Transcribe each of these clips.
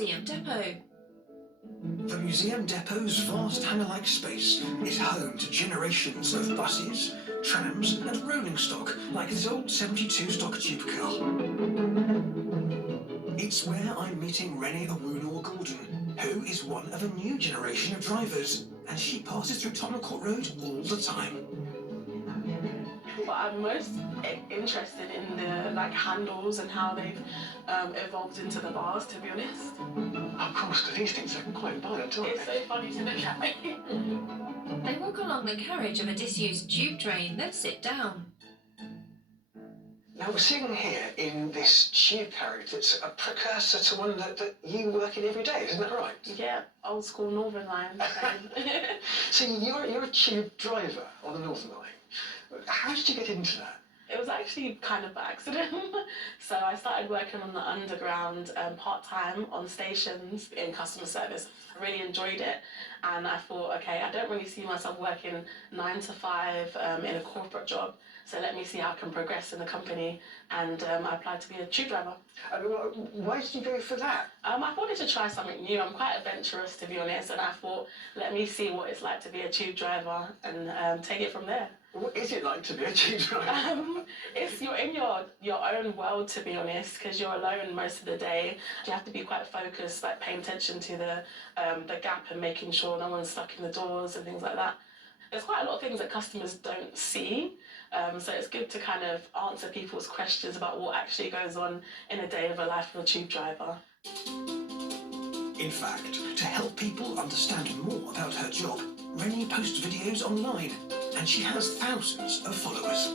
museum depot. The museum depot's vast hangar-like space is home to generations of buses, trams and rolling stock, like this old 72 stock tube car. It's where I'm meeting Raenée Awoonor-Gordon, who is one of a new generation of drivers, and she passes through Tottenham Court Road all the time. But I'm most interested in the handles and how they've evolved into the bars, to be honest. Of course, because these things are quite violent, aren't It's so funny to look at. They walk along the carriage of a disused tube train, then sit down. Now, we're sitting here in this tube carriage that's a precursor to one that you work in every day, isn't that right? Yeah, old school Northern Line. So you're a tube driver on the Northern Line. How did you get into that? It was actually kind of by accident. So I started working on the underground part-time on stations in customer service. I really enjoyed it, and I thought, okay, I don't really see myself working 9 to 5 in a corporate job, so let me see how I can progress in the company, and I applied to be a tube driver. Why did you go for that? I wanted to try something new. I'm quite adventurous, to be honest, and I thought, let me see what it's like to be a tube driver and take it from there. What is it like to be a tube driver? You're in your own world, to be honest, because you're alone most of the day. You have to be quite focused, like paying attention to the gap and making sure no one's stuck in the doors and things like that. There's quite a lot of things that customers don't see, so it's good to kind of answer people's questions about what actually goes on in a day of a life of a tube driver. In fact, to help people understand more about her job, Raenée posts videos online, and she has thousands of followers.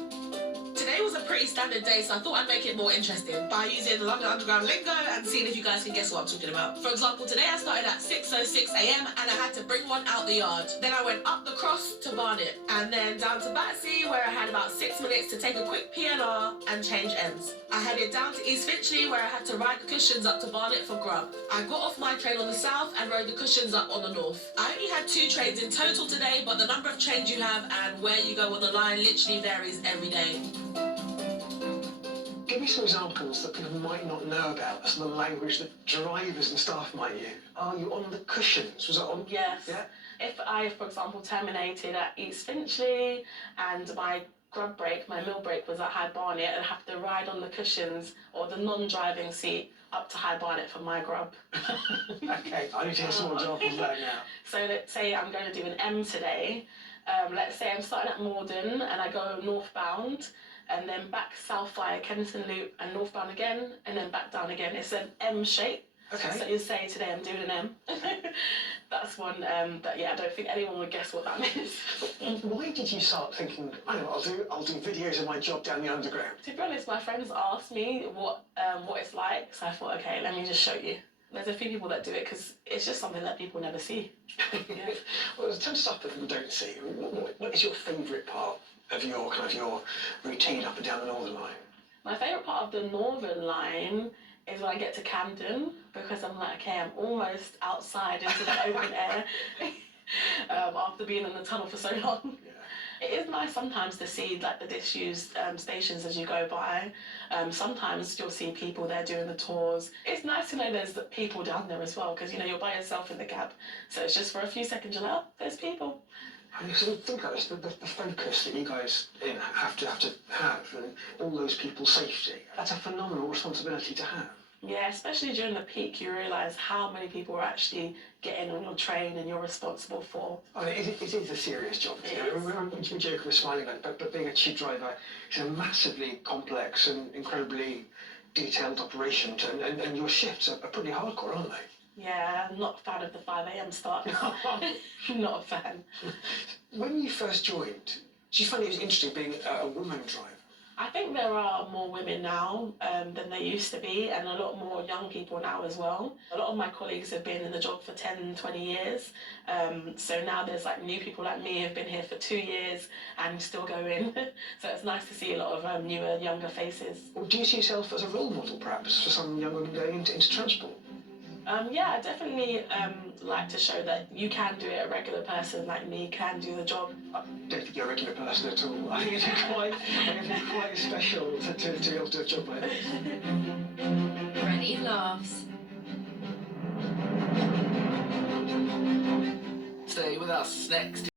Today was a pretty standard day, so I thought I'd make it more interesting by using the London Underground lingo and seeing if you guys can guess what I'm talking about. For example, today I started at 6:06 AM and I had to bring one out the yard. Then I went up the cross to Barnet and then down to Battersea, where I had about 6 minutes to take a quick P&R and change ends. I headed down to East Finchley, where I had to ride the cushions up to Barnet for grub. I got off my train on the south and rode the cushions up on the north. I only had 2 trains in total today, but the number of trains you have and where you go on the line literally varies every day. Give me some examples that people might not know about, some of the language that drivers and staff might use. Are you on the cushions? Was it on? Yes. Yeah. If I, for example, terminated at East Finchley and my grub break, my meal break was at High Barnet, I'd have to ride on the cushions or the non-driving seat up to High Barnet for my grub. Okay, I need to hear some more examples of that now. So let's say I'm going to do an M today. Let's say I'm starting at Morden and I go northbound, and then back south via Kennington Loop and northbound again, and then back down again. It's an M shape. Okay. So you say today I'm doing an M. That's one that, yeah, I don't think anyone would guess what that means. Why did you start thinking, I know what I'll do videos of my job down the underground? To be honest, my friends asked me what it's like, so I thought, okay, let me just show you. There's a few people that do it because it's just something that people never see. Yeah. Well, there's a ton of stuff that people don't see. What is your favourite part of your routine up and down the Northern Line? My favourite part of the Northern Line is when I get to Camden, because I'm like, okay, I'm almost outside into the open air after being in the tunnel for so long. Yeah. It is nice sometimes to see the disused stations as you go by. Sometimes you'll see people there doing the tours. It's nice to know there's people down there as well, because you're by yourself in the cab, so it's just for a few seconds you're like, oh, there's people. And you sort of think about this, the focus that you guys have to have, and all those people's safety. That's a phenomenal responsibility to have. Yeah, especially during the peak, you realise how many people are actually getting on your train and you're responsible for. I mean, it is a serious job. We joke with smiling about it, but being a tube driver is a massively complex and incredibly detailed operation, and your shifts are pretty hardcore, aren't they? Yeah, I'm not a fan of the 5 AM start. Not a fan. When you first joined, did you find it was interesting being a woman driver? I think there are more women now than there used to be, and a lot more young people now as well. A lot of my colleagues have been in the job for 10, 20 years. So now there's new people like me who've been here for 2 years and still going. So it's nice to see a lot of newer, younger faces. Or do you see yourself as a role model, perhaps, for some young women going into transport? Yeah, I definitely like to show that you can do it. A regular person like me can do the job. I don't think you're a regular person at all. I think it's quite special to be able to do a job like this. Raenée laughs. Stay with us next.